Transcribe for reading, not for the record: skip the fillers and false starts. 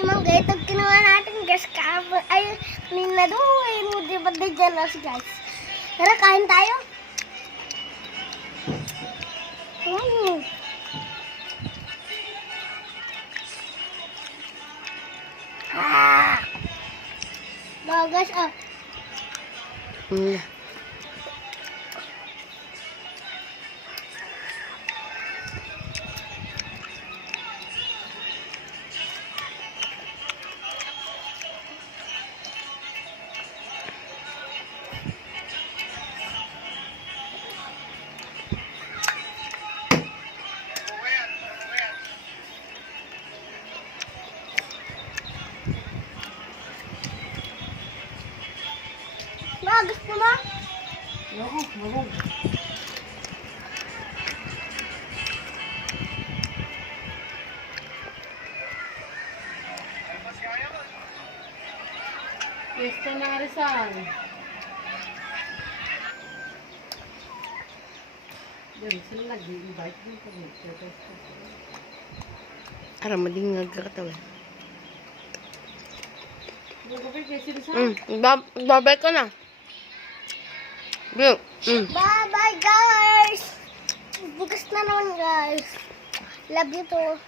may mangga. Ito kinuha natin guys. Ay, kanina doon. Ay, di ba di dyan guys. Tara, kain tayo. Bagas ah. Bagas po na. Oo. Pwesto na Rizal. Sila nag-i-invite din kami. Ara, madingag ka katawa. Babay ka na. Bye-bye guys. Bukas na naman guys. Love you too.